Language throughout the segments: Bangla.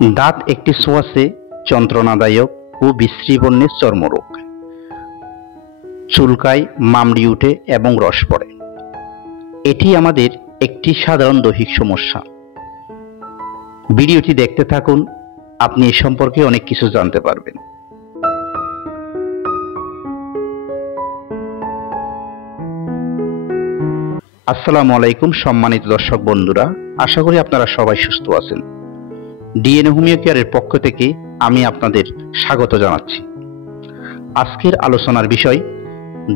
দাঁত একটি ছোঁয়াচে, যন্ত্রণাদায়ক ও বিশ্রী বর্ণের চর্মরোগ। চুলকায়, মামড়ি ওঠে এবং রস পড়ে। এটি আমাদের একটি সাধারণ দৈহিক সমস্যা। ভিডিওটি দেখতে থাকুন, আপনি এ সম্পর্কে অনেক কিছু জানতে পারবেন। আসসালামু আলাইকুম সম্মানিত দর্শক বন্ধুরা, আশা করি আপনারা সবাই সুস্থ আছেন। ডিএনএ হোমিও কেয়ারের পক্ষ থেকে আমি আপনাদের স্বাগত জানাচ্ছি। আজকের আলোচনার বিষয়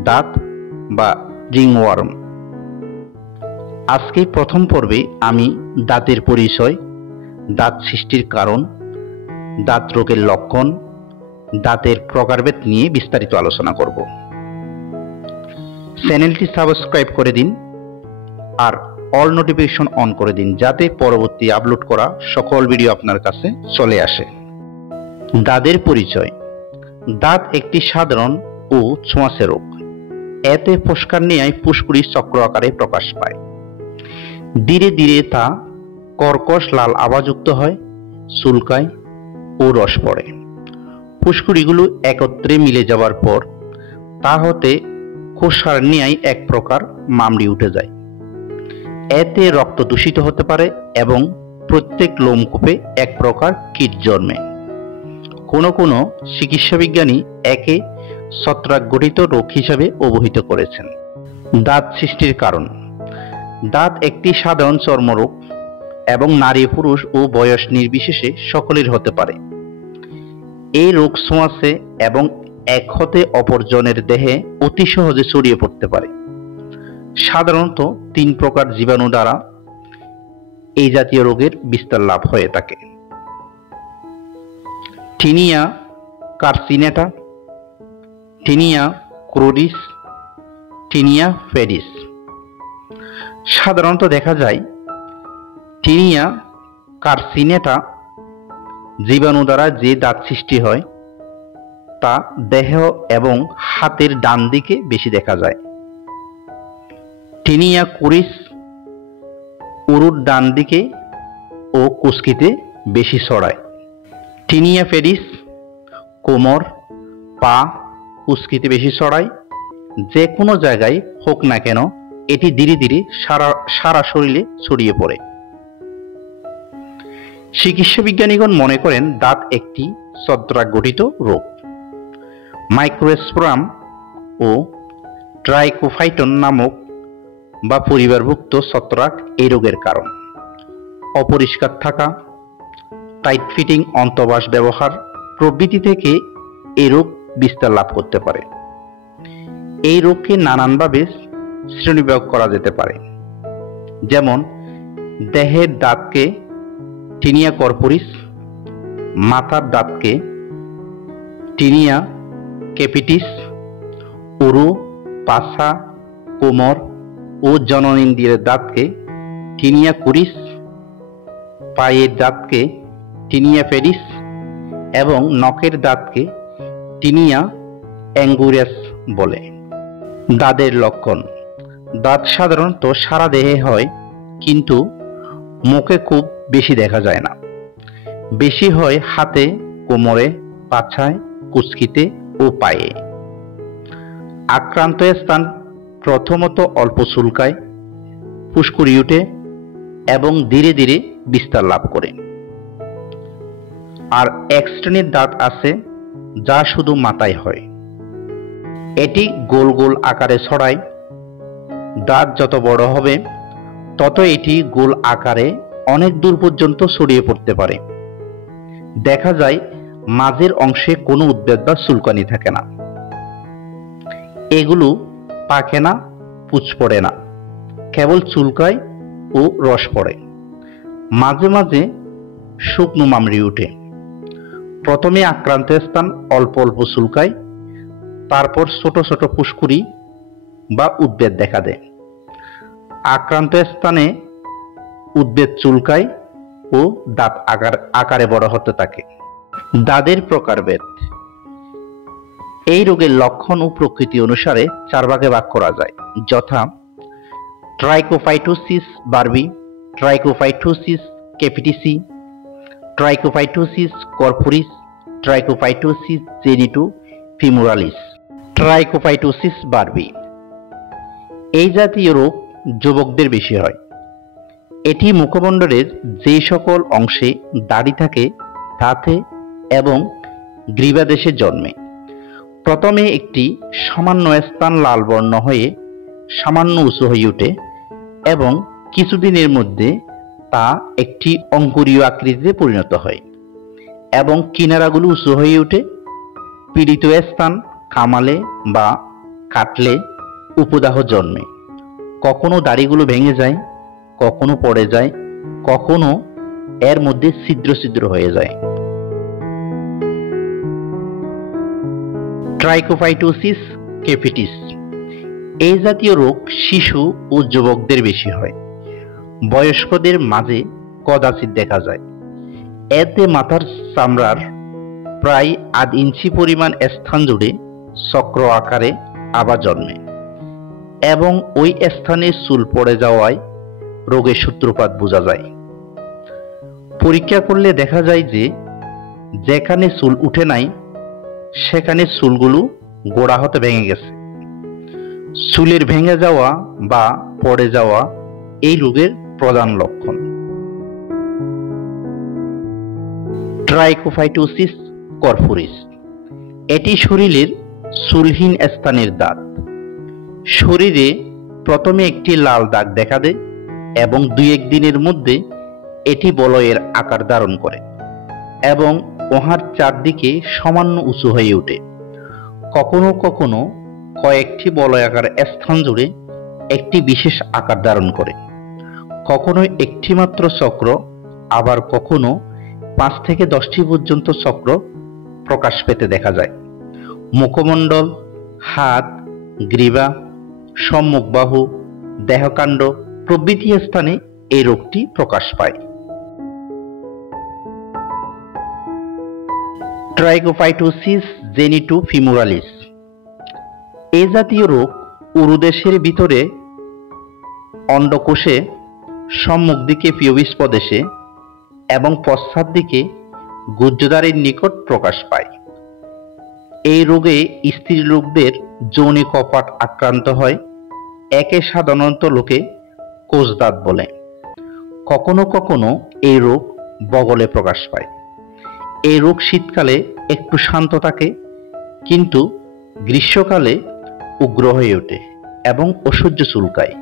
দাঁত বা রিংওয়ার্ম। আজকে প্রথম পর্বে আমি দাঁতের পরিচয়, দাঁত সৃষ্টির কারণ, দাঁত রোগের লক্ষণ, দাঁতের প্রকারভেদ নিয়ে বিস্তারিত আলোচনা করব। চ্যানেলটি সাবস্ক্রাইব করে দিন আর অল নোটিফিকেশন অন করে দিন, যাতে পরবর্তী আপলোড করা সকল ভিডিও আপনার কাছে চলে আসে। দাঁতের পরিচয়। দাঁত একটি সাধারণ ও ছোঁয়াচে রোগ। এতে ফোস্কার ন্যায় ফুসকুড়ি চক্র আকারে প্রকাশ পায়। ধীরে ধীরে তা কর্কশ লাল আভাযুক্ত হয়, চুলকায় ও রস পড়ে। ফুসকুড়িগুলো একত্রে মিলে যাওয়ার পর তা হতে খোসার ন্যায় এক প্রকার মামড়ি উঠে যায়। এতে রক্ত দূষিত হতে পারে এবং প্রত্যেক লোমকূপে এক প্রকার কীট জন্মে। কোনো কোনো চিকিৎসাবিজ্ঞানী একে ছত্রাক গঠিত রোগ হিসাবে অভিহিত করেছেন। দাঁত সৃষ্টির কারণ। দাঁত একটি সাধারণ চর্মরোগ এবং নারী পুরুষ ও বয়স নির্বিশেষে সকলের হতে পারে। এই রোগ ছোঁয়াচে এবং এক হতে অপরজনের দেহে অতি সহজে ছড়িয়ে পড়তে পারে। সাধারণত 3 প্রকার জীবাণু দ্বারা এই জাতীয় রোগের বিস্তার লাভ হয়ে থাকে। Tinea circinata, tinea cruris, tinea pedis. সাধারণত দেখা যায় টিনিয়া কার্সিনেটা জীবাণু দ্বারা যে দাঁত সৃষ্টি হয় তা দেহ এবং হাতের ডান দিকে বেশি দেখা যায়। টিনিয়া ক্রোডিস উরুর ডান দিকে ও কুস্কিতে বেশি ছড়ায়। টিনিয়া ফেডিস কোমর, পা, কুস্কিতে বেশি ছড়ায়। যে কোনো জায়গায় হোক না কেন এটি ধীরে ধীরে সারা শরীরে ছড়িয়ে পড়ে। চিকিৎসা বিজ্ঞানীগণ মনে করেন দাঁত একটি ছত্রাক গঠিত রোগ। মাইক্রোস্পোরাম ও ট্রাইকোফাইটন নামক বা পরিবারভুক্ত ছত্রাক এই রোগের কারণ। অপরিষ্কার থাকা, টাইট ফিটিং অন্তঃবাস ব্যবহার প্রভৃতি থেকে এই রোগ বিস্তার লাভ করতে পারে। এই রোগকে নানানভাবে শ্রেণীবিভাগ করা যেতে পারে, যেমন দেহের দাঁতকে টিনিয়া কর্পোরিস, মাথার দাঁতকে টিনিয়া ক্যাপিটিস, উরু, পাছা, কোমর ও জননেন্দ্রিয়ের দাঁতকে টিনিয়া কুরিস, পায়ের দাঁতকে টিনিয়া ফেডিস এবং নখের দাঁতকে টিনিয়া অ্যাঙ্গুরাস বলে। দাঁতের লক্ষণ। দাঁত সাধারণত সারা দেহে হয়, কিন্তু মুখে খুব বেশি দেখা যায় না। বেশি হয় হাতে, কোমরে, পাছায়, কুচকিতে ও পায়ে। আক্রান্ত স্থান প্রথমত অল্প চুলকায়, ফুসকুড়ি ওঠে এবং ধীরে ধীরে বিস্তার লাভ করে। আর এক শ্রেণীর দাঁত আছে যা শুধু মাথায় হয়। এটি গোল গোল আকারে ছড়ায়। দাঁত যত বড় হবে তত এটি গোল আকারে অনেক দূর পর্যন্ত ছড়িয়ে পড়তে পারে। দেখা যায় মাঝের অংশে কোনো উদ্ভিদ বা চুলকানি থাকে না। এগুলো পাকে না, পুঁজ পড়ে না, কেবল চুলকায় ও রস পড়ে। মাঝে মাঝে শুকনো মামড়ি ওঠে। প্রথমে আক্রান্ত স্থান অল্প অল্প চুলকায়, তারপর ছোট ছোট ফুসকুড়ি বা উদ্ভিদ দেখা দেয়। আক্রান্ত স্থানে উদ্ভিদ চুলকায় ও দাঁত আকারে বড় হতে থাকে। দাঁতের প্রকারভেদ। এই রোগের লক্ষণ ও প্রকৃতি অনুসারে 4 ভাগে ভাগ করা যায়, যথা ট্রাইকোফাইটোসিস বার্বি, ট্রাইকোফাইটোসিস ক্যাপিটিসি, ট্রাইকোফাইটোসিস কর্পোরিস, ট্রাইকোফাইটোসিস জেনিটো ফিমোরালিস, ট্রাইকোফাইটোসিস বারবি। এই জাতীয় রোগ যুবকদের বেশি হয়। এটি মুখমণ্ডলের যে সকল অংশে দাড়ি থাকে তাতে এবং গ্রীবাদেশে জন্মে। প্রথমে একটি সামান্য স্থান লাল বর্ণ হয়ে সামান্য উঁচু হয়ে ওঠে এবং কিছুদিনের মধ্যে তা একটি অঙ্কুরীয় আকৃতিতে পরিণত হয় এবং কিনারাগুলো উঁচু হয়ে ওঠে। পীড়িত স্থান কামালে বা কাটলে উপদাহ জন্মে। কখনো দাড়িগুলো ভেঙে যায়, কখনো পড়ে যায়, কখনো এর মধ্যে ছিদ্র ছিদ্র হয়ে যায়। ট্রাইকোফাইটোসিস ক্যাভিটিস। এই জাতীয় রোগ শিশু ও যুবকদের বেশি হয়। বয়স্কদের মাঝে কদাচিৎ দেখা যায়। এতে মাথার চামড়ার প্রায় আধ ইঞ্চি পরিমাণ স্থান জুড়ে চক্র আকারে আভা জন্মে এবং ওই স্থানে চুল পড়ে যাওয়ায় রোগের সূত্রপাত বোঝা যায়। পরীক্ষা করলে দেখা যায় যে যেখানে চুল উঠে নাই সেখানে চুলগুলো গোড়া হতে ভেঙে গেছে। চুলের ভেঙে যাওয়া বা পড়ে যাওয়া এই রোগের প্রধান লক্ষণ। ট্রাইকোফাইটোসিস কর্পোরিস। এটি শরীরের চুলহীন স্থানের দাগ। শরীরে প্রথমে একটি লাল দাগ দেখা দেয় এবং 2-1 দিনের মধ্যে এটি বলয়ের আকার ধারণ করে এবং ওহার চারদিকে সামান্য উঁচু হয়ে ওঠে। কখনো কখনো কয়েকটি বলয়াকার স্থান জুড়ে একটি বিশেষ আকার ধারণ করে। কখনো একটি মাত্র চক্র, আবার কখনো 5 থেকে 10টি পর্যন্ত চক্র প্রকাশ পেতে দেখা যায়। মুখমণ্ডল, হাত, গ্রীবা, সম্মুখ বাহু, দেহকাণ্ড প্রভৃতি স্থানে এই রোগটি প্রকাশ পায়। ট্রাইকোফাইটোসিস জেনিটো ফিমোরালিস। এই জাতীয় রোগ উরুদেশের ভিতরে অন্ডকোষে সম্মুখ দিকে পিওবিস প্রদেশে এবং পশ্চাৎ দিকে গুহ্যদ্বারের নিকট প্রকাশ পায়। এই রোগে স্ত্রী লোকদের যৌনি কপাট আক্রান্ত হয়। একে সাধারণত লোকে কোষদাঁত বলে। কখনো কখনো এই রোগ বগলে প্রকাশ পায়। এই রোগ শীতকালে একটু শান্ত থাকে, কিন্তু গ্রীষ্মকালে উগ্র হয়ে ওঠে এবং অসহ্য চুলকায়।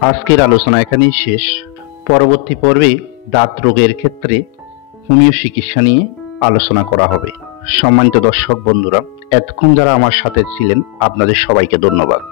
আজকের আলোচনা এখানেই শেষ। পরবর্তী পর্বে দাঁত রোগের ক্ষেত্রে হোমিও চিকিৎসা নিয়ে আলোচনা করা হবে। সম্মানিত দর্শক বন্ধুরা, এতক্ষণ যারা আমার সাথে ছিলেন আপনাদের সবাইকে ধন্যবাদ।